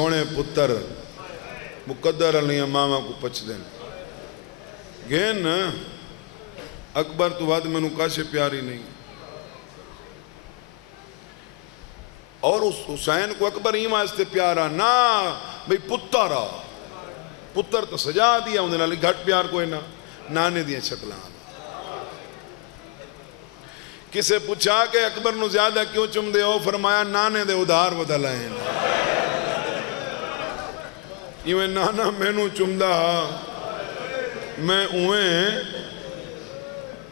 سونے پتر مقدر علی امامہ کو پچ دیں گین اکبر تو بعد میں نکاشے پیاری نہیں اور اس حسین کو اکبر ایمہ اس تے پیارا نا بھئی پتر تو سجا دیا انہیں نالی گھٹ پیار کوئی نا نانے دیا شکلان کسے پوچھا کہ اکبر نو زیادہ کیوں چم دے ہو فرمایا نانے دے ادھار بدلائیں یہ نانا میں نو چم دا میں اویں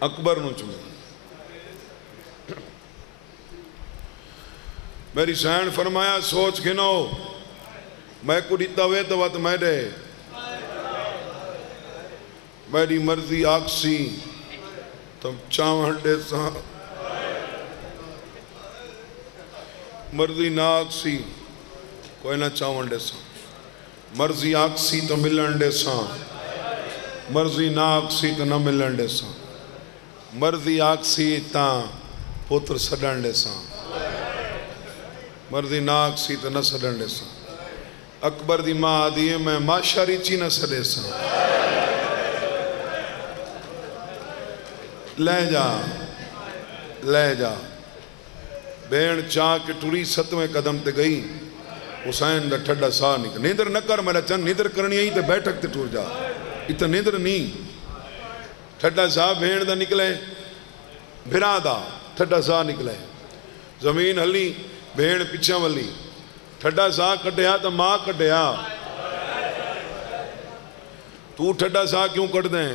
اکبر نو چم دا میری سین فرمایا سوچ کھنو میں کو دیتا ہوئے تو وقت میں دے میری مرضی آکسی تم چاوہن دے ساں مرضی نہ آکسی کوئی نہ چاوہن دے ساں مرضی آکسی تو ملن دے ساں مرضی نہ آکسی تو نہ ملن دے ساں مرضی آکسی تاں پتر سڑن دے ساں مرضی نہ آکسی تو نہ سڑن دے ساں اکبر دی ماں آدھی میں ماں شریچی نہ سڑے ساں لے جا بین چاہ کے ٹوری ستویں قدم تے گئی حسین دا ٹھڑا سا نکل نیدر نہ کر میرا چند نیدر کرنی ہے تے بیٹھک تے ٹور جا اتنا نیدر نہیں ٹھڑا سا بین دا نکلے بھرا دا ٹھڑا سا نکلے زمین ہلی بین پچھا والی ٹھڑا سا کٹیا تو ماں کٹیا تو ٹھڑا سا کیوں کٹ دیں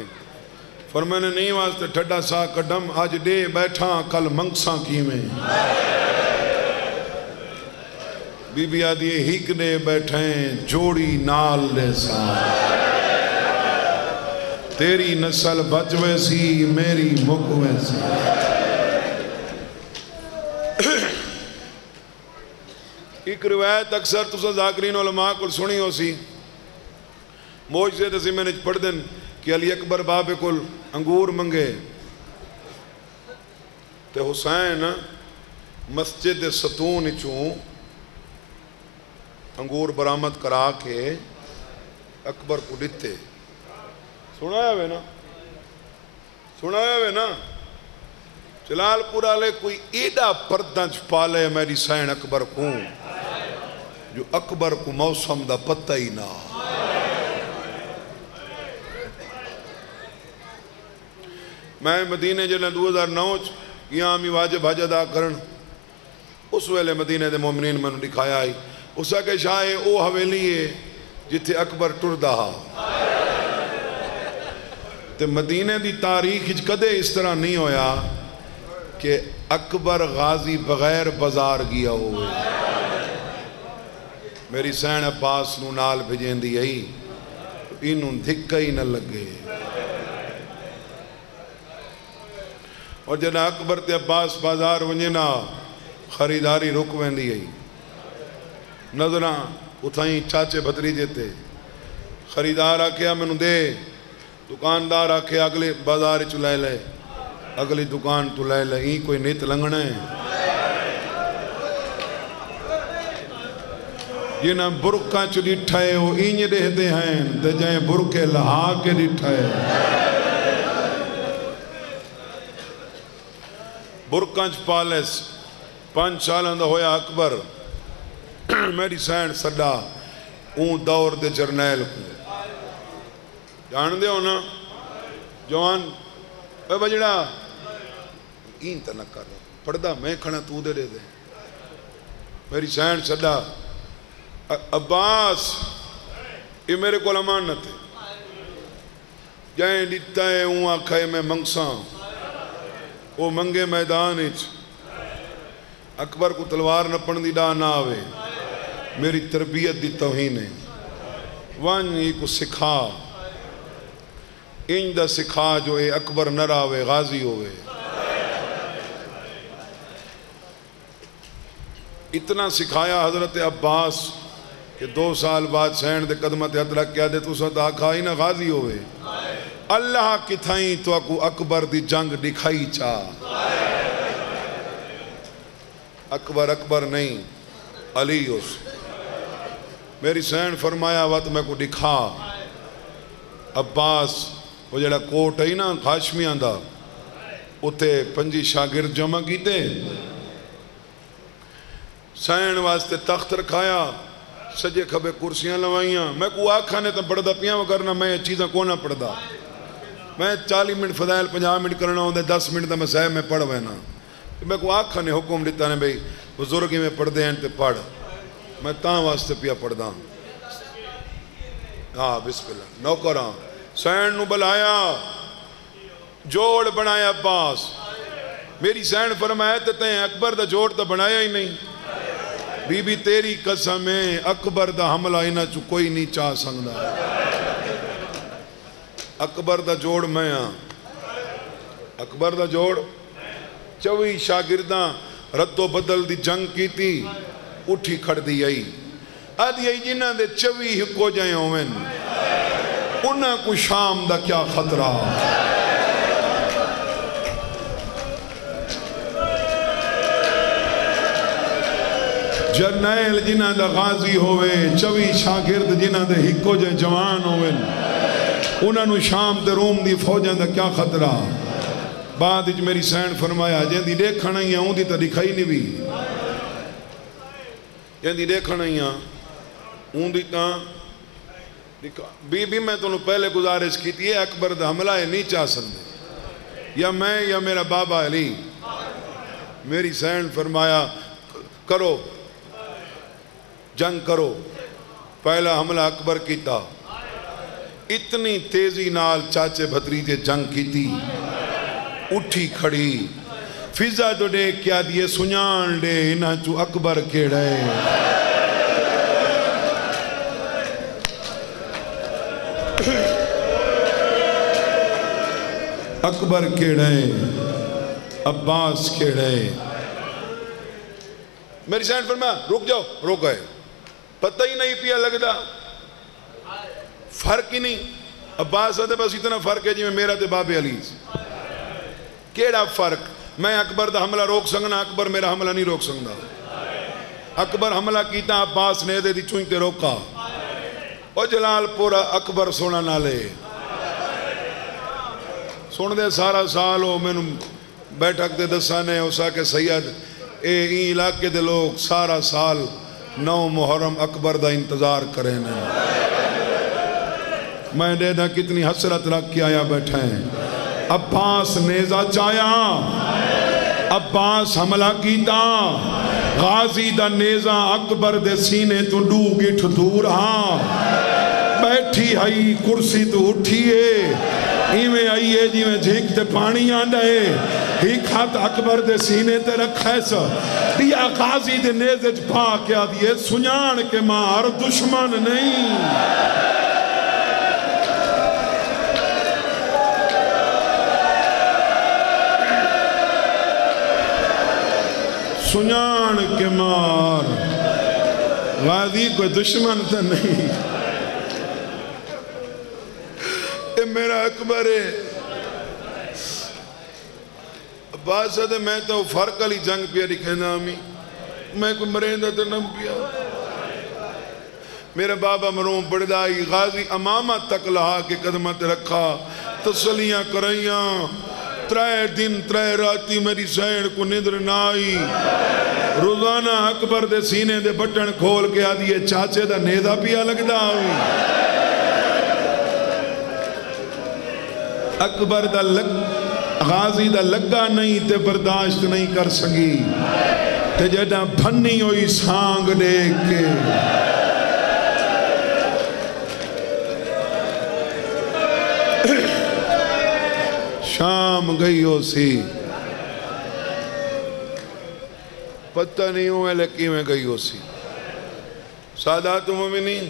فرمانے نہیں واسطے ٹھڑا سا کٹم آج دے بیٹھا کل منگساں کی میں بی بی آدھی ہیک دے بیٹھیں جوڑی نال دے سا تیری نسل بچ ویسی میری مک ویسی ایک روایت اکثر تسا ذاکرین علماء کو سنی ہو سی موجزے تسی میں نے پڑھ دن کہ علی اکبر بابے کل انگور منگے تے حسین مسجد ستون چون انگور برآمد کرا کے اکبر کو دیتے سنایا ہوئے نا جلال پورا لے کوئی ایڈا پردہ چھپا لے میری سین اکبر کو جو اکبر کو موسم دا پتہ ہی نہ میں مدینہ جلن 2009 یہاں ہمیں واجب حج ادا کرن اس ویلے مدینہ دے مومنین میں نے دکھایا آئی اسا کہ شاہ او حویلی ہے جتھے اکبر ٹردہ تے مدینہ دی تاریخ کدے اس طرح نہیں ہویا کہ اکبر غازی بغیر بازار گیا ہوئے میری سین عباس نو نال بھجین دی آئی انہوں دھکا ہی نہ لگے اور جنا اکبر تے عباس بازار ونجنا خریداری رکویں دی آئی نظران اتھائیں چاچے بھتریجے تے خریدار آکھیا میں نو دے دکاندار آکھیا اگلے بازار چلائے لے اگلی دکان تو لائے لے ہی کوئی نیت لنگنے یہ نہ برکاں چو ڈٹھائے وہ اینج رہتے ہیں تے جائیں برکے لہا کے ڈٹھائے برکانچ پالیس 5 سالوں دا ہویا اکبر میری سین صدا اون دور دے جرنیل کو جان دے ہونا جوان اے بجڑا این تا نہ کر رہا پڑھدا میں کھنا تو دے دے میری سین صدا عباس یہ میرے کو امانت ہے جائیں ڈٹا ہے اون آکھائے میں منگساں وہ منگے میدان اچ اکبر کو تلوار نہ پڑھ دی ڈا نہ آوے میری تربیت دی توہین ہے وان یہ کو سکھا انج دا سکھا جو اے اکبر نہ راوے غازی ہوئے اتنا سکھایا حضرت عباس کہ 2 سال بعد سین دے قدمت حضرت کیا دے تو سا دا کھائی نہ غازی ہوئے اللہ کی تھائیں تو اکو اکبر دی جنگ دکھائی چاہ اکبر نہیں علی اس میری سین فرمایا وقت میں کو دکھا عباس وہ جڑا کوٹ ہے نا ہاشمیاں دا اتے 5 شاگرد جمع کیتے سین واسطے تخت رکھایا سجے کھبے کرسیاں لوائیاں میں کو آکھا نے تو پڑھدا پیاں وگرنا میں یہ چیزاں کونا پڑھدا میں 40 منٹ فضائل 50 منٹ کرنا ہوں 10 منٹ دا میں صاحب میں پڑھ وینا میں کو آکھا نے حکم دیتا نے بھئی بزرگی میں پڑھ دے ہیں تے پڑھ میں تاں واسطے پیا پڑھ دا ہاں بسم اللہ نوکراں سین نو بلایا جوڑ بنایا عباس میری سین فرمایا تے تیں اکبر دا جوڑ تا بنایا ہی نہیں بی بی تیری قسم ہے اکبر دا حملہ انہا چو کوئی نہیں چاہ سکتا اکبر دا جوڑ میں ہاں اکبر دا جوڑ 24 شاگرداں رد و بدل دی جنگ کی تھی اٹھی کھڑ دی آئی آدھی آئی جنہ دے 24 ہکو جائیں ہوئن انہاں کو شام دا کیا خطرہ جرنیل جنہ دا غازی ہوئے 24 شاگرد جنہ دے ہکو جائیں جوان ہوئن انہاں نو شام دے روم دی فوجاں دا کیا خطرہ بعد اچھ میری سین فرمایا جن دی دیکھنا ہی ہوں دی تا دکھائی نہیں بھی جن دی دیکھنا ہی ہوں دی تا بی بی میں تو پہلے گزارش کی تھی اکبر دا حملہ ہے نہیں چاہ سکتے یا میں یا میرا بابا علی میری سین فرمایا کرو جنگ کرو پہلا حملہ اکبر کیتا اتنی تیزی نال چاچے بھتریجے جنگ کی تھی اٹھی کھڑی فضا تو دے کیا دیئے سنیان دے انہاں چو اکبر کیڑے اکبر کیڑے عباس کیڑے میری سینڈ فرمایا رک جاؤ رک گئے پتہ ہی نہیں پیا لگدا فرق ہی نہیں عباس آدھے بس اتنا فرق ہے جی میں میرا تے باب علیز کیڑا فرق میں اکبر دا حملہ روک سکنا اکبر میرا حملہ نہیں روک سکنا اکبر حملہ کیتا عباس نے دے دی چوئیں تے روکا او جلال پورا اکبر سونا نہ لے سن دے سارا سال ہو میں بیٹھک دے دسانے اسا کے سید این علاقے دے لوگ سارا سال 9 محرم اکبر دا انتظار کریں میں دے دا کتنی حسرت رکھ کے آیا بیٹھے ہیں عباس نیزہ چایا عباس حملہ کیتا غازی دا نیزہ اکبر دے سینے تو ڈو گٹھ دور ہاں بیٹھی ہائی کرسی تو اٹھیے ایویں آئیے جی میں جھیک تے پانی آنڈے ہی کھات اکبر دے سینے تے رکھے سا دیا غازی دے نیزہ پا کیا دیئے سنیان کے مار دشمن نہیں سنیان کے مار غازی کوئی دشمن تا نہیں اے میرا اکبر ہے عباس ہے میں تو فرق علی جنگ پیا دکھینا ہمیں میں کوئی مرینہ تو نم پیا میرا بابا مروم پڑھدائی غازی امامہ تک لہا کے قدمت رکھا تسلیاں کرائیاں 3 دن 3 راتی میری سین کو ندر نہ آئی روزانہ اکبر دے سینے دے بٹن کھول کے آدھی چاچے دا نیزہ پیا لگدا ہوئی اکبر دا غازی دا لگا نہیں تے برداشت نہیں کر سکی تے جیڑا بھنی ہوئی سانگ دیکھ کے شام گئی ہو سی پتہ نہیں ہوئے لیکن میں گئی ہو سی سادات مومنین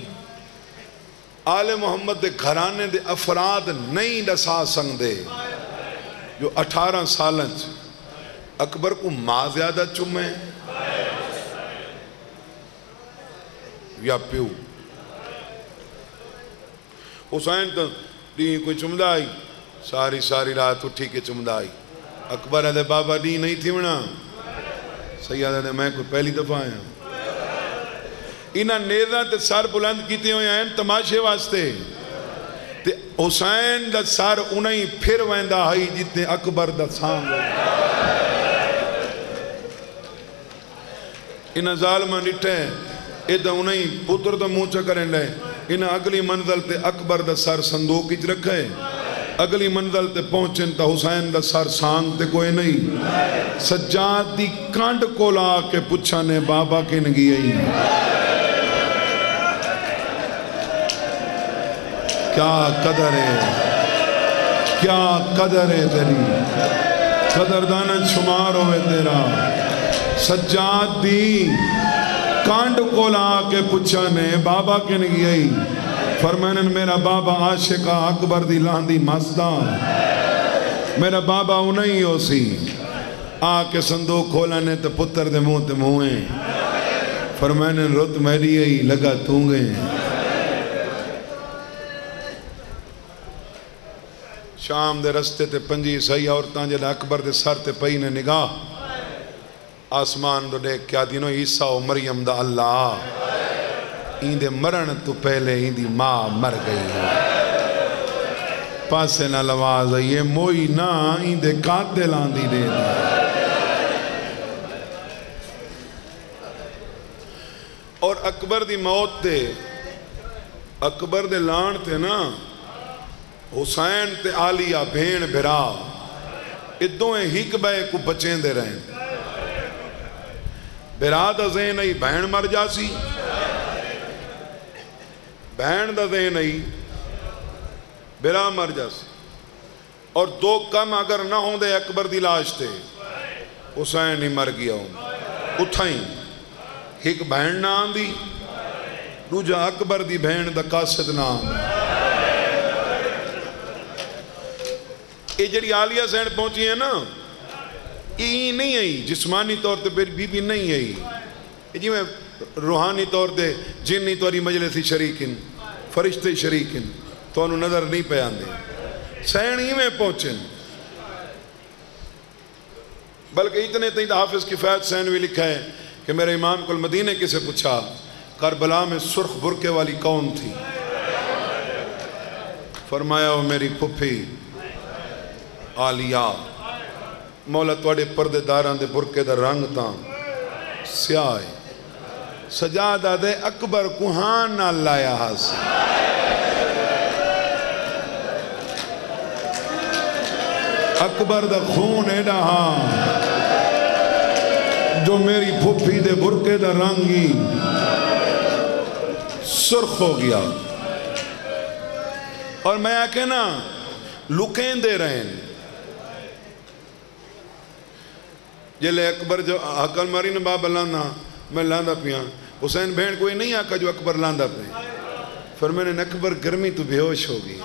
آل محمد دے گھرانے دے افراد نہیں دسا سنگ دے جو 18 سالنچ اکبر کو ماں زیادہ چمیں یا پیو حسین تو دی کوئی چمدہ آئی ساری رات اٹھی کے چمدہ آئی اکبر ہے دے بابا دی نہیں تھی منا سیادہ دے میں کوئی پہلی دفعہ آیا انہاں نیزاں تے سر بلند کیتے ہوئے ہیں تماشے واسطے تے حسین دا سر انہیں پھر ویندا ہائی جتنے اکبر دا سام انہاں ظالمہ نٹھے ادھا انہیں پتر دا منہ چکریں لے انہاں اگلی منزل تے اکبر دا سر صندوق اچ رکھے اگلی منزل تے پہنچن تا حسین دا سر سانگ تے کوئی نہیں سجاد دی کانڈ کو لا کے پچھانے بابا کے نگی آئی کیا قدر ہے کیا قدر ہے تیری قدردانہ شمار ہوئے تیرا سجاد دی کانڈ کو لا کے پچھانے بابا کے نگی آئی فرمائنن میرا بابا عاشقہ اکبر دی لاندی مزدہ میرا بابا انہیں ہو سی آ کے صندوق کھولانے تے پتر دے منہ تے منہیں فرمائنن رت میری آئی لگا تونگے شام دے رستے تے پنجی صحیح عورتان جلے اکبر دے سر تے پئی نے نگاہ آسمان دو دیکھ کیا دینو عیسیٰ و مریم دا اللہ این دے مرن تو پہلے این دی ماں مر گئی پاسے نہ لواز یہ موئی نا این دے قاتل آندی دے دی اور اکبر دی موت تے اکبر دے لان تے نا حسین تے آلیہ بھین بھرا ادویں ہک بے کو بچیں دے رہیں بھرا دا زین ای بہن مر جاسی بہن دا زین ای بھرا مر جاسی اور دو کم اگر نہ ہوں دے اکبر دی لاش تے حسین ہی مر گیا ہوں اتھائیں ہک بہن نہ آندی دوجہ اکبر دی بہن دا قاصد نہ آندی یہ جڑی عالیہ سین پہنچی ہے نا یہ نہیں آئی جسمانی طور تے بی بی نہیں آئی یہ جی میں روحانی طور تے جنی توری مجلسی شریکن فرشتے شریکن تو انہوں نظر نہیں پہ آندے سین ہی میں پہنچن بلکہ اتنے تین حافظ کفایت سین بھی لکھا ہے کہ میرے امام کل مدینے کسے پوچھا کربلا میں سرخ برکے والی کون تھی فرمایا وہ میری پھپھی آلیہ مولا توڑے پردے داران دے برکے دا رنگ تاں سیاہ سجادہ دے اکبر کوہان نہ لایا حاصل اکبر دا خون ایڈا ہاں جو میری پھپھی دے برکے دا رنگی سرخ ہو گیا اور میں آکے نا لکیں دے رہے ہیں جلے اکبر جو حقل ماری نے بابا لاندہ میں لاندہ پیاں حسین بہن کوئی نہیں آکا جو اکبر لاندہ پہ فرمائنے اکبر گرمی تو بے ہوش ہوگی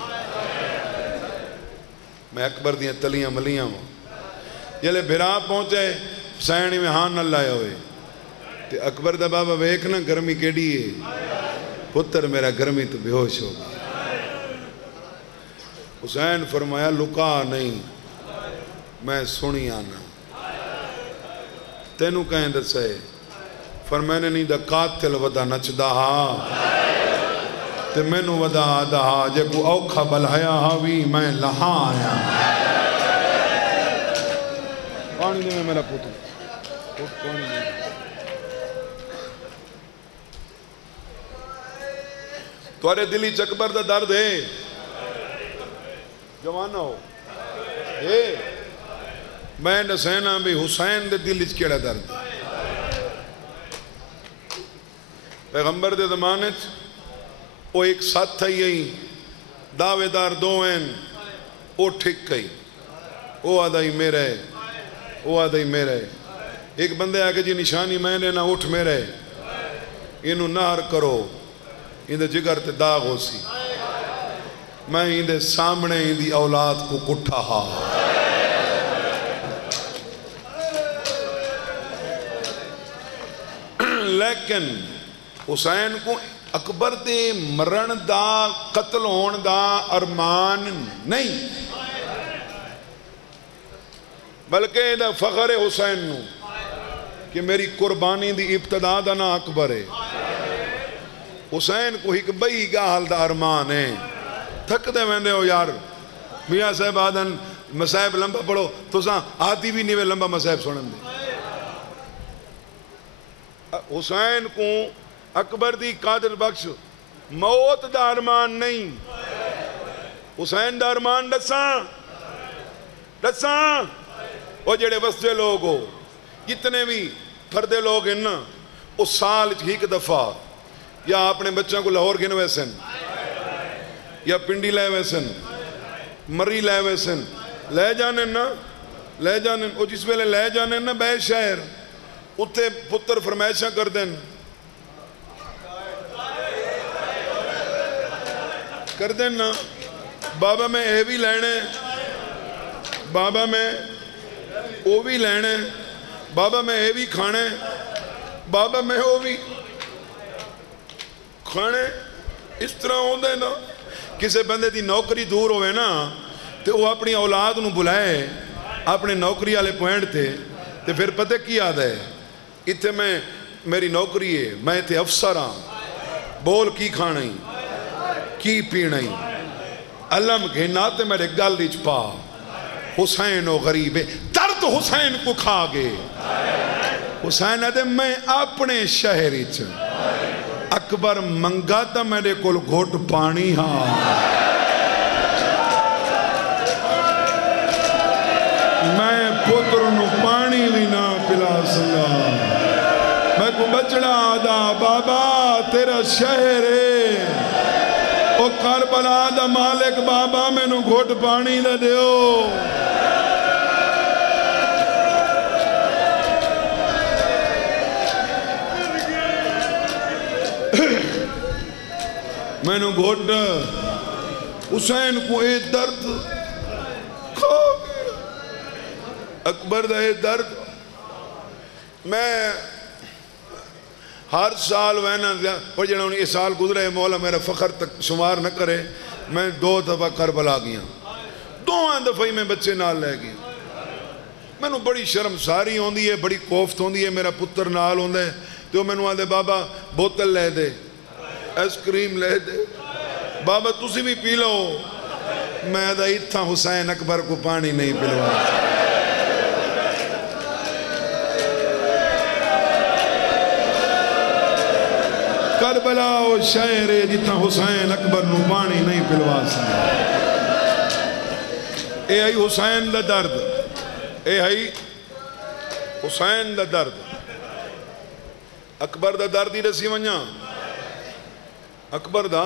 میں اکبر دیاں تلیاں ملیاں ہوں جلے بھرا پہنچے حسینی میں ہاں نہ لائے ہوئے تے اکبر دا بابا ویکھنا گرمی کیڑی ہے پتر میرا گرمی تو بے ہوش ہوگی حسین فرمایا لکا نہیں میں سنی آنا تینو کہیں دسے فرمائنے نہیں دا قاتل ودا نچ دہا تے مینو ودا دہا جے کو اوکھا بلہیا ہاوی میں لہا آیا پانی دے میں میرا پوتو پانی دے توارے دلی چکبر دا درد ہے جوانہ ہو میں نسینا بھی حسین دے دل اچ کیڑا درد پیغمبر دے زمانے وہ ایک ساتھ تھا یہی دعوے دار دو ہیں وہ ٹھک گئی وہ آدھائی میرے وہ آدھائی میرے ایک بندے آگے جی نشانی میں نے نہ اٹھ میرے انہوں نہر کرو اندھے جگر تے داغ ہو سی میں اندھے سامنے اندھی اولاد کو کٹھا ہا لیکن حسین کو اکبر دے مرن دا قتل ہون دا ارمان نہیں بلکہ دا فخر حسین نو کہ میری قربانی دی ابتدا دا نا اکبر ہے حسین کو ایک بئی گال دا ارمان ہے تھک دے ویندے ہو یار میاں صاحب آدن مسائب لمبا پڑھو تو ساں آدھی بھی نہیں وے لمبا مسائب سنن دے حسین کو اکبر دی قادر بخش موت دا ارمان نہیں حسین دا ارمان دساں وہ جڑے وسدے لوگ ہو جتنے بھی پھردے لوگ ہیں نا اس سال ایک دفعہ یا اپنے بچوں کو لاہور گن ویسن یا پنڈی لے ویسن مری لے ویسن لے جانے نا لے جانے وہ جس ویلے لے جانے نا بے شہر اتھے پتر فرمائشاں کر دیں نا بابا میں اے بھی لینے بابا میں او بھی لینے بابا میں اے بھی کھانے بابا میں او بھی کھانے اس طرح ہوندے نا کسے بندے دی نوکری دور ہوئے نا تو وہ اپنی اولاد نو بلائے اپنے نوکری والے پوائنٹ تھے تو پھر پتہ کی یاد ہے اتھے میں میری نوکری ہے میں اتھے افسر ہاں بول کی کھانا ہی کی پینا ہی علم گھناتے میرے گل دیچ پا حسین و غریب درد حسین کو کھا گے حسین ہے میں اپنے شہری اکبر منگا تا میرے کول گھوٹ پانی ہاں میں پتر نو پانی بھی نہ پلا سنگا میں کو بچڑا آدھا بابا تیرا شہر ہے او کربلا دا مالک بابا میں نو گھوٹ پانی دا دیو میں نو گھوٹ حسین کو اے درد کھا گیا اکبر دا اے درد میں ہر سال وینا پر جنہوں نے اس سال گزرے مولا میرا فخر تک شمار نہ کرے میں 2 دفعہ کربلا گیا 2 دفعہ میں بچے نال لے گیا میں نو بڑی شرم ساری ہوندی ہے بڑی کوفت ہوندی ہے میرا پتر نال ہوندہ ہے تو میں نو آدھے بابا بوتل لے دے ایس کریم لے دے بابا تسی بھی پی لو میں آدھا اتھا حسین اکبر کو پانی نہیں پلوا کربلا و شہر جتنا حسین اکبر نو پانی نہیں پلوا سکتا اے آئی حسین دا درد اے آئی حسین دا درد اکبر دا درد ہی رسی ونیا اکبر دا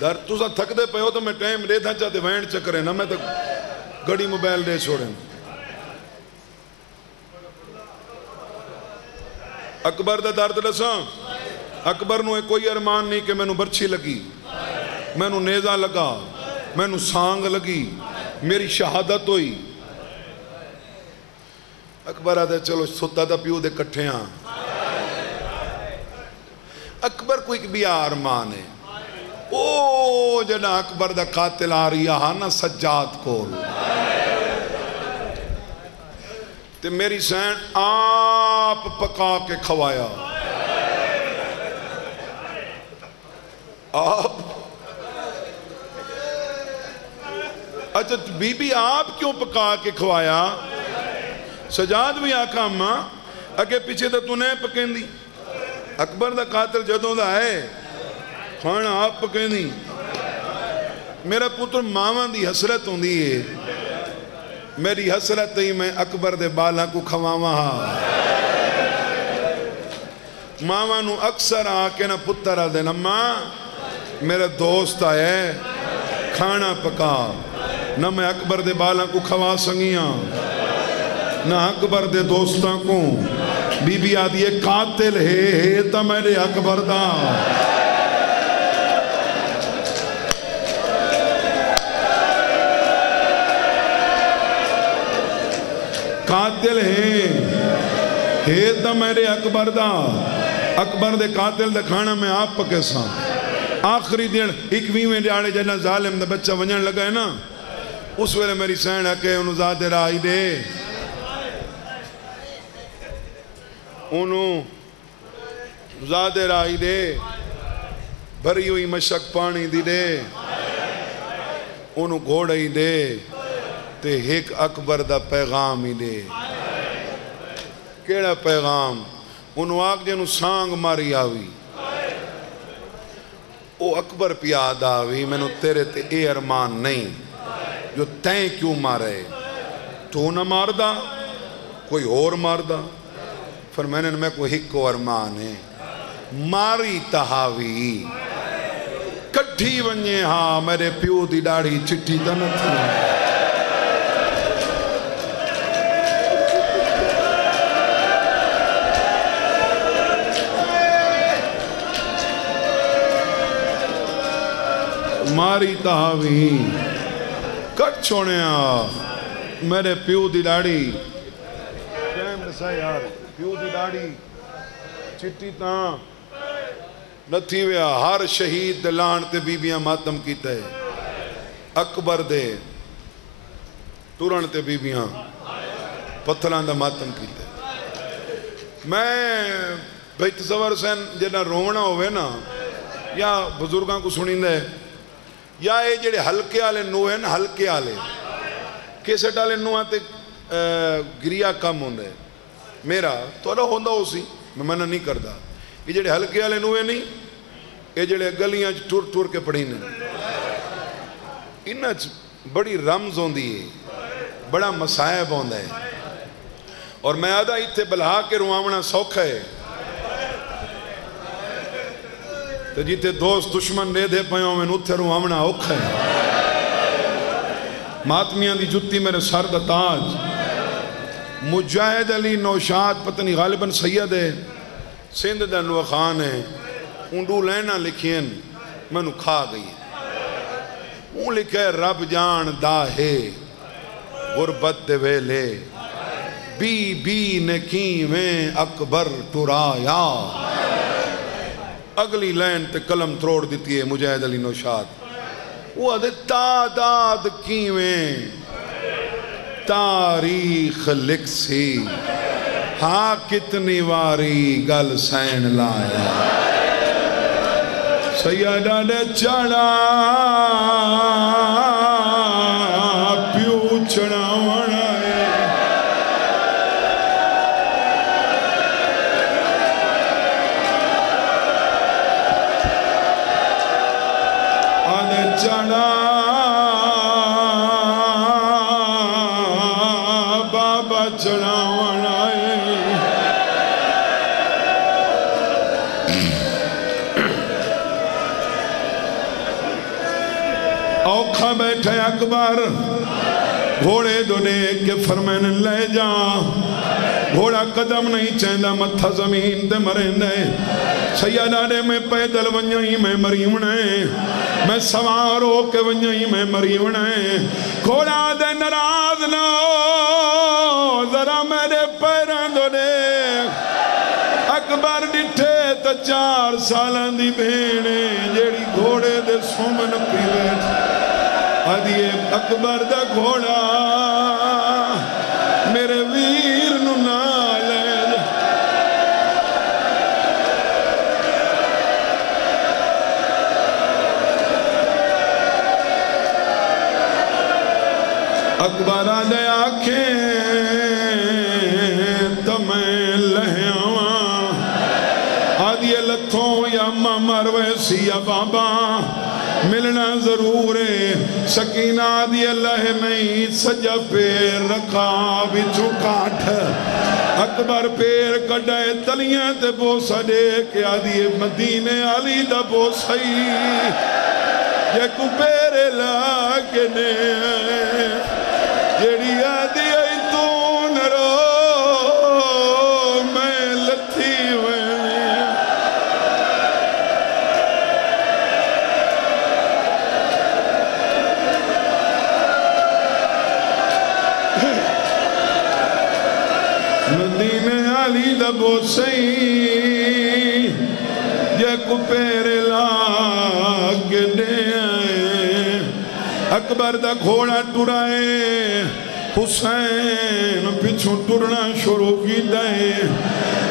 درد تو سا تھک دے پہ ہو تو میں ٹائم دے تھا چاہتے وینڈ چکرے نا میں تک گڑی موبائل دے چھوڑیں اکبر دا درد رساں اکبر نو کوئی ارمان نہیں کہ میں نو برچھی لگی میں نو نیزہ لگا میں نو سانگ لگی میری شہادت ہوئی اکبر آدھے چلو ستا دا پیو دے کٹھے ہاں اکبر کو ایک بھی ارمان ہے او جنا اکبر دا قاتل آ رہی ہے نا سجاد کول تے میری سین آپ پکا کے کھوایا آپ اچھا بی بی آپ کیوں پکا کے کھوایا سجاد بھی آکھا ماں اگے پیچھے تو تو نے پکین دی اکبر دا قاتل جدوں دا ہے کھانا آپ پکین دی میرا پتر ماما دی حسرت ہوں دی ہے میری حسرت ہی میں اکبر دے بالا کو کھواما ہاں ماما نو اکثر آکے نا پتر آ دے نماں میرا دوست آئے کھانا پکا نہ میں اکبر دے بالا کو کھوا سنگیاں نہ اکبر دے دوستاں کو بی بی آدھی قاتل ہے تا میرے اکبر دا قاتل ہے تا میرے اکبر دا اکبر دے قاتل دے کھانا میں آپ پکے ساں آخری دن 21ویں ڈیاڑے جنہ ظالم دا بچہ ونجن لگا ہے نا اس ویلے میری سین اکے انہوں ذات رائی دے انہوں ذات رائی دے بھری ہوئی مشک پانی دی دے انہوں گھوڑا ہی دے تے ایک اکبر دا پیغام ہی دے کیڑا پیغام انہوں آگ جنہوں سانگ ماری آوی او اکبر پیاد آوی میں نو تیرے تے اے ارمان نہیں جو تین کیوں مارے تو نہ ماردہ کوئی اور ماردہ فرمائنے میں کوئی ہکو ارمان ہے ماری تہاوی کٹھی ونجے ہاں میرے پیو دی ڈاڑھی چٹی دن تھی ماری تہاوی کٹ چھوڑے میرے پیو دی ڈاڑھی پیو دی ڈاڑھی چٹی تاں نتھی ویا ہر شہید دلان تے بیبیاں ماتم کیتا ہے اکبر دے تورن تے بیبیاں پتھران دا ماتم کیتا ہے میں بھئی تصور سین جنہ رونا ہوئے نا یا بزرگاں کو سنیں دے یا یہ جڑے ہلکے آلے نو ہیں نا ہلکے آلے کیسے ڈالے نو آتے گریا کم ہوندے میرا تو اللہ ہوندہ ہو سی میں منع نہیں کردہ یہ جڑے ہلکے آلے نوے نہیں یہ جڑے گلیاں ٹور ٹور کے پڑھی نہیں انہاں بڑی رمز ہوندی ہے بڑا مسائب ہوندہ ہے اور میں آدھا ایتھے بلہا کے روامنا سوکھا ہے تو جیتے دوست دشمن دے دے پہیوں میں نوتھے روامنا اوکھا ہے ماتمیاں دی جتی میرے سر دا تاج مجاہد علی نوشاد پتنی غالباً سید ہے سندھ دا نوہ خان ہے انڈو لینا لکھین میں نو کھا گئی اون لکھے رب جان دا ہے غربت دے ویلے بی نکیویں اکبر ٹرایا اگلی لین تے قلم تروڑ دیتی ہے مجاہد علی نوشاد وہ دے تعداد کیویں تاریخ لکھ سی ہاں کتنی واری گل سین لایا سیدہ نے چڑھا پیو چڑھاونا چڑھا بابا چڑھاونا اوکھا بیٹھے اکبر گھوڑے دو دیکھ کے فرمین لے جا گھوڑا قدم نہیں چیندہ متھا زمین دے مرندے سیدہ دے میں پیدل ونجائی میں مریونے میں سوار ہو کے ونجائی میں مریونے گھوڑا دے نراز نہ ہو ذرا میرے پیران دو دیکھ اکبر ڈٹھے تا 4 سالان دی بھینے جیڑی گھوڑے دے سومن پی بیٹھ آدھیے اکبر دا گھوڑا میرے ویر نو نالے اکبر آدھے آنکھیں تمہیں لہیاں آدھیے لتھوں یا مامر ویسی یا بابا ملنا ضرور ہے سکینہ آدھی اللہ نہیں سجا پیر رکھا بچو کاٹھ اکبر پیر کڑائے تلیاں تے بوسا دے کہ آدھی مدینے علی دا بوسائی یہ کو پیر لاکنے جیڑی آدھی آئی تو نرو میں لتھی ہوئے مدینے علی دا بوسائی یہ کو پیر لاکنے اکبر دا گھوڑا ٹرائے حسین پچھو ٹرنا شروع کی دائے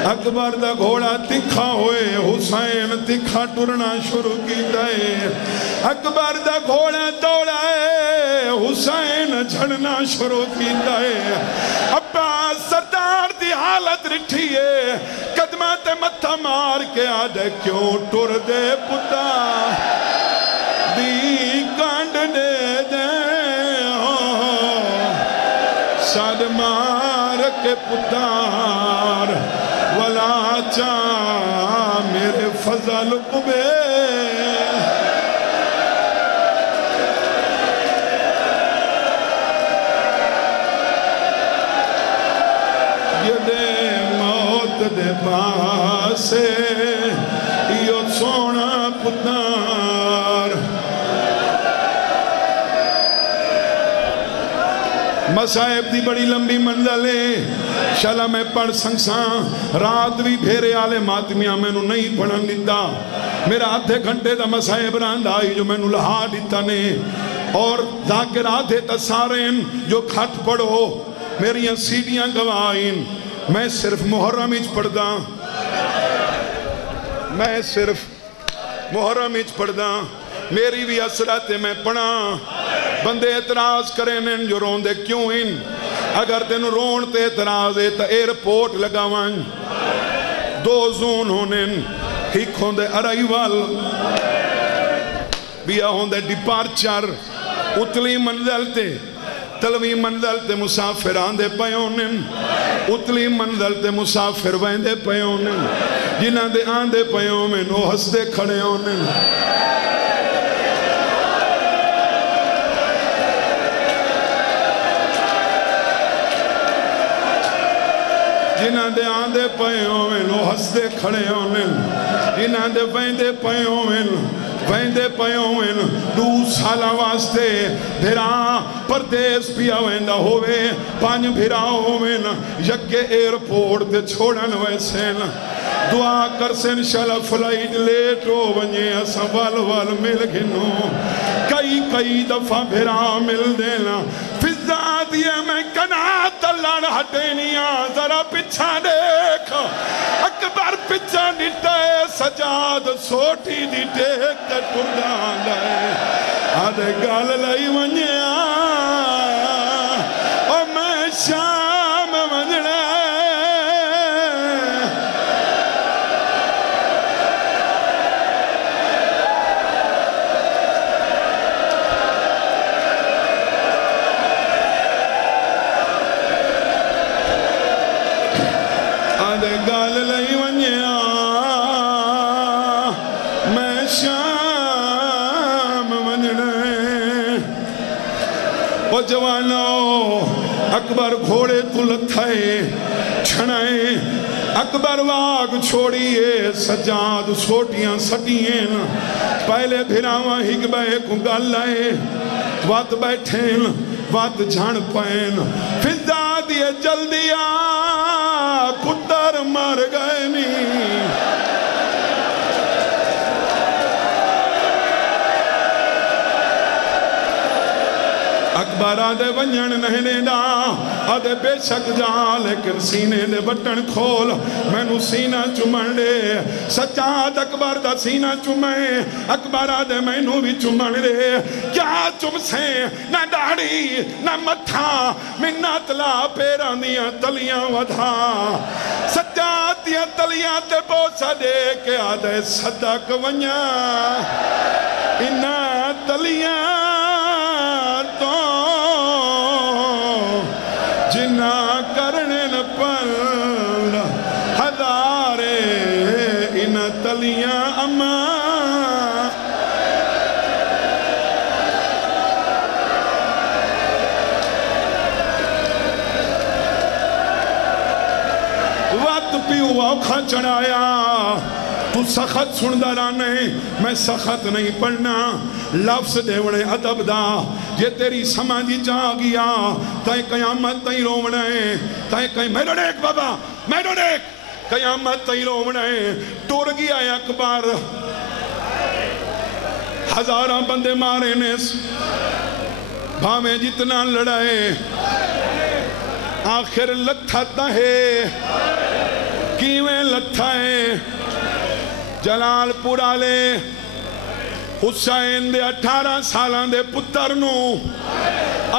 اکبر دا گھوڑا تکھا ہوئے حسین تکھا ٹرنا شروع کی دائے اکبر دا گھوڑا دوڑا ہے حسین جھڑنا شروع کی دائے عباس سردار دی حالت رٹھی ہے قدمہ تے متھا مار کے آدھے کیوں ٹر دے پتا دی کانڈ دے دے ساد مار کے پتار ولا چاہ میرے فضل قبے یہ دے موت دے پاسے یہ سونا پتار مسائب دی بڑی لمبی منزل ہے شالا میں پڑھ سنگساں رات بھی بھیرے آلے ماتمیاں میں نو نہیں پڑھن دیتا میرا آدھے گھنٹے دا مسائب راند آئی جو میں نو لہا دیتا نے اور ذاکر آدھے تسارین جو کھٹ پڑھو میری سیڑیاں گوائن میں صرف محرم اچ پڑھ دا میں صرف محرم اچ پڑھ دا میری بھی اثرات میں پڑھا بندے اعتراض کریں جو رون دے کیوں ان اگر تینو رون تے اعتراض ہے تا ایرپورٹ لگاوان دو زون ہونے ہک ہون دے ارائی وال بیا ہون دے ڈپارچر اتلی منزل تے تلوی منزل تے مسافر آندے پیونن اتلی منزل تے مسافر ویندے پیونن جنہ دے آندے پیونن وہ ہستے کھڑے ہونن جنہ دے آندے پیومن وہ ہستے کھڑے ہونن جنہ دے ویندے پیومن دو سالہ واسطے بھرا پردیس پیا ویندہ ہوئے پانچ بھرا ہوئن یکے ایرپورٹ دے چھوڑن ویسین دعا کر سے انشاءاللہ فلائٹ لیٹ ہو ونجے اسا وال مل گھنو کئی دفعہ بھرا مل دینا فضا دیئے میں کنات اللہ ہٹینیاں ذرا پچھا دیکھ اکبر پچھا ڈٹے سجاد سوٹی دی ٹیک تے ٹردان لائے آدھے گال لائی ونجیا اور میں شام ونجڑے گال لئی ونیا میں شام ونجنے او جوانو اکبر گھوڑے تو لتھائے چھنائے اکبر واگ چھوڑیے سجاد سوٹیاں سٹیئن پہلے بھراواں ہک بے کو گال لائے وات بیٹھین وات جھان پائن فضا دیے جلدیاں پتر مر گئے نہیں اکبر آدھے ونجن نہیں دا آدھے بے شک جا لیکن سینے دے بٹن کھول میں نو سینہ چمن دے سجاد اکبر دا سینہ چمیں اکبر آدھے میں نو بھی چمن دے کیا چم سے نہ داڑی نہ متھا منت لا پیران دیاں تلیاں ودھا سجاد دیاں تلیاں تے بوسا دے کے آدھے صدق ونیا انہ تلیاں جنہ کرنے پل ہزارے ان تلیاں اما وقت پیو آوکھا چڑھایا تو سخت سندہ رانے میں سخت نہیں پڑھنا لفظ دیوڑے عدب دا یہ تیری سمجھی جا گیا تائیں قیامت تائیں رومنے تائیں قیامت میرو دیکھ بابا میرو دیکھ قیامت تائیں رومنے ٹور گیا اکبر ہزارہ بندے مارے نیس بھامیں جتنا لڑائے آخر لکھتا ہے کیویں لتھا ہے جلال پور والے حسین دے 18 سالان دے پتر نو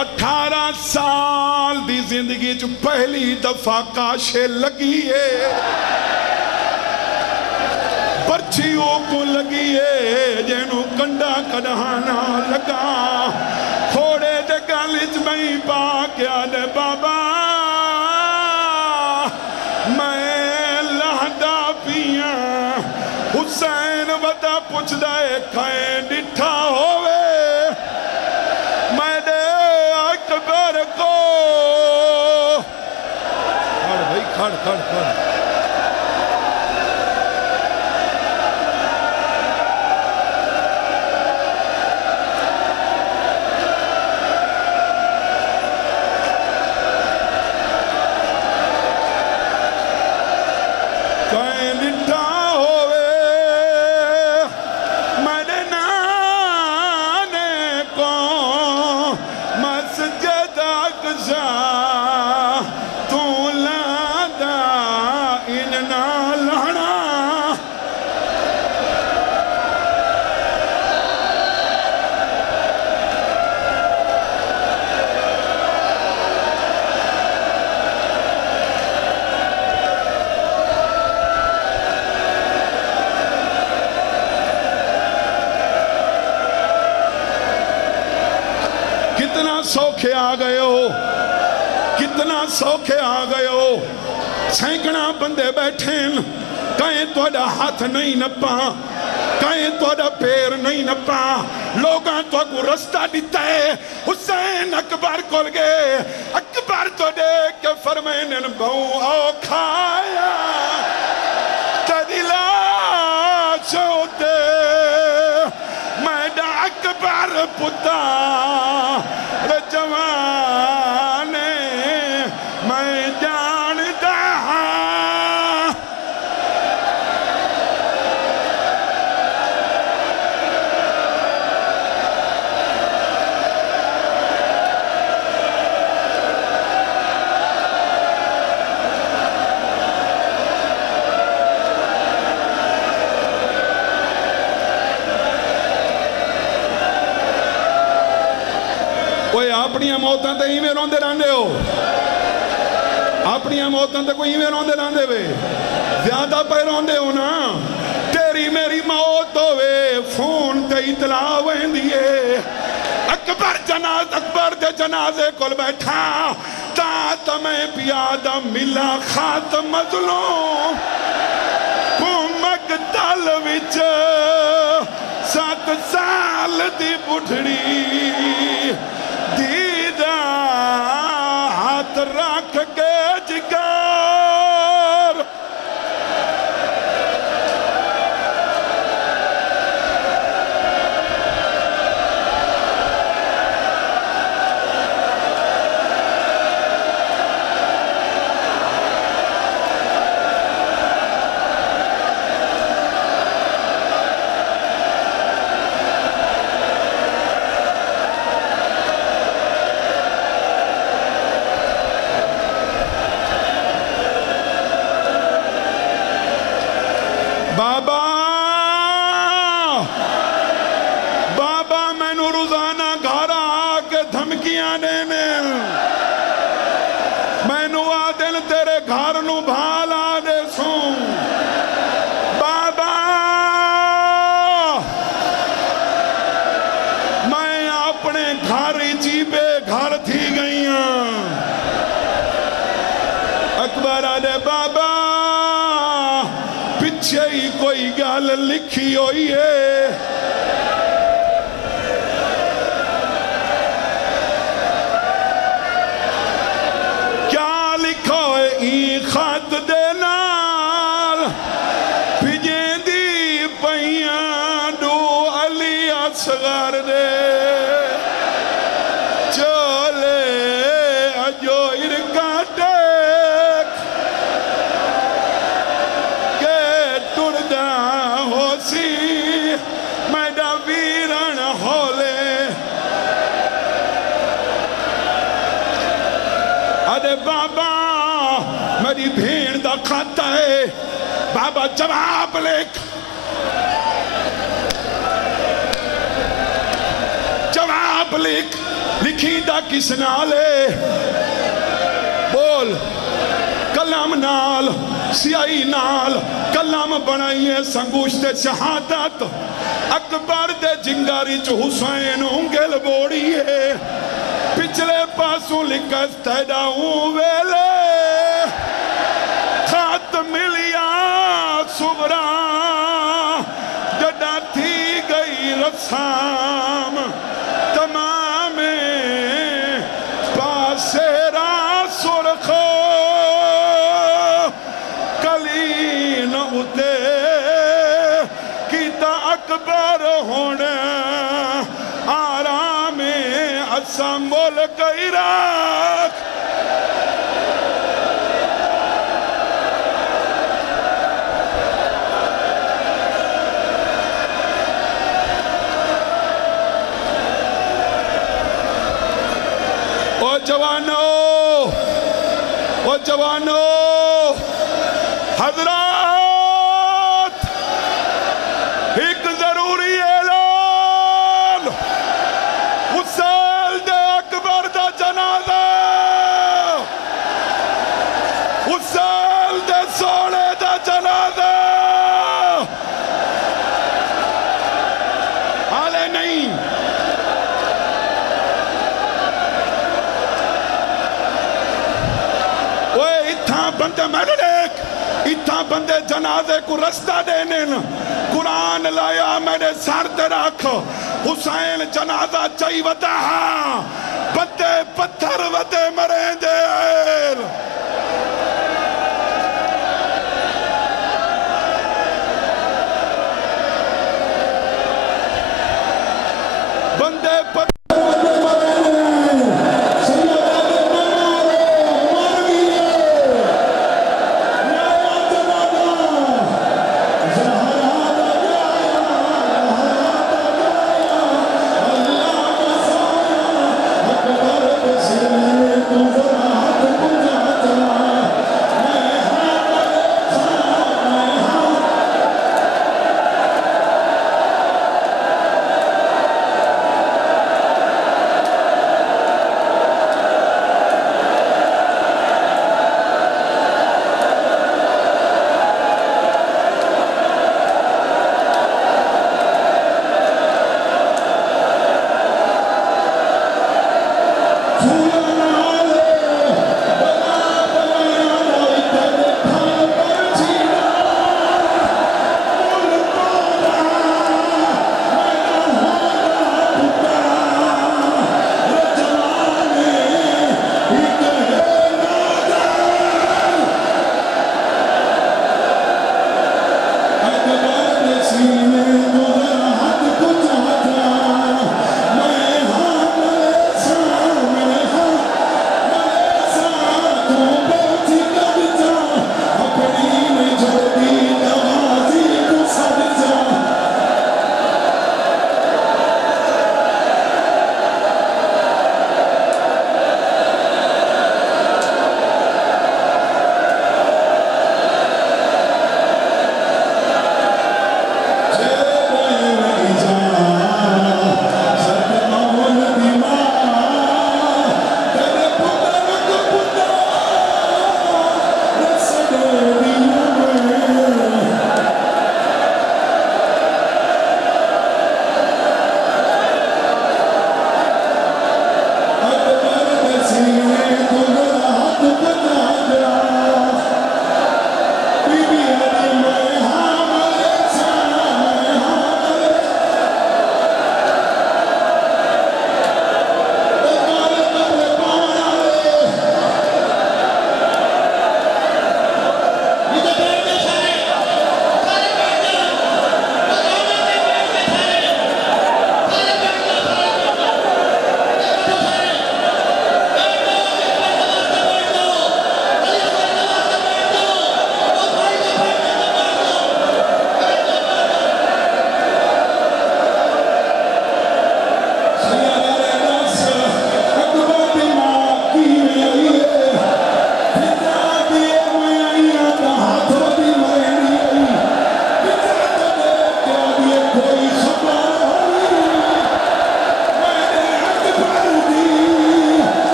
18 سال دی زندگی جو پہلی دفعہ کاشے لگی ہے پرچیوں کو لگی ہے جنہوں کنڈا کڑھانا لگا تھوڑے دے گالج میں پا کیا دے بابا میں لہدا پیاں حسین ودا پوچھ دائے کھائیں ڈٹھا ہوئے میں دے اکبر کو کھڑ بھائی کھڑ کھڑ کھڑ سوکھے آ گئے ہو کتنا سوکھے آ گئے ہو سینکڑا بندے بیٹھیں کہیں توڑا ہاتھ نہیں نپا کہیں توڑا پیر نہیں نپا لوگاں تو کو رستہ دیتا ہے حسین اکبر کھول گئے اکبر تو دیکھ کے فرمائنن بہو آؤ کھایا تیری لاش ہوتے میں دا اکبر پتا جوانے میں جانتا کوئی اپنی موتاں تے ہی میں روندے رہندے ہو اپنی موتاں تے کوئی ہی میں روندے رہندے وے زیادہ پہ روندے ہو نا تیری میری موت ہوئے فون تے اطلاع ویندیے اکبر دے جنازے کل بیٹھا تا تمہیں پیادہ ملا خاتم مظلوم کو مقتل وچ 7 سال دی بڑھڑی دیدہ ہاتھ رکھ کے جگر بابا میں نو روزانہ گھر آکے دھمکیاں دینے میں نو آدل تیرے گھر نو بھالا دے سوں بابا میں اپنے گھر جیبے گھر تھی گئی ہوں اکبر آدھے بابا پیچھے ہی کوئی گال لکھی ہوئی ہے کیا لکھا ہے ای خط دینار بھیجیں دی پہیاں دو علی اصغر دے چولے اجو ارکا ٹیک کہ ٹردہ ہو سی میڈا ویرن ہولے ادے بابا میری بھین دا خط ہے بابا جواب لکھ جواب لکھ لکھی دا کس نالے بول کلام نال سیائی نال کلام بنائیے سنگوشت شہادت اکبر دے جنگاری چو حسین انگل بوڑیے پچھلے پاسوں لکھس تیڑا ہوں ویلے خط ملیا صبرا جڑا تھی گئی رسام تمام پاسیرا سرخو کلین اتے کیتا اکبر ہونے آرام اسم ملک عراق او جوانو حضرات ایک ضروری اعلان حسین دے اکبر دا جنازہ حسین دے سونے دا جنازہ حالے نہیں بندے میں نے دیکھ اتھا بندے جنازے کو رستہ دینے قرآن لایا میرے سر تے رکھ حسین جنازہ چاہی ودا ہاں بندے پتھر ودے مرین دے بندے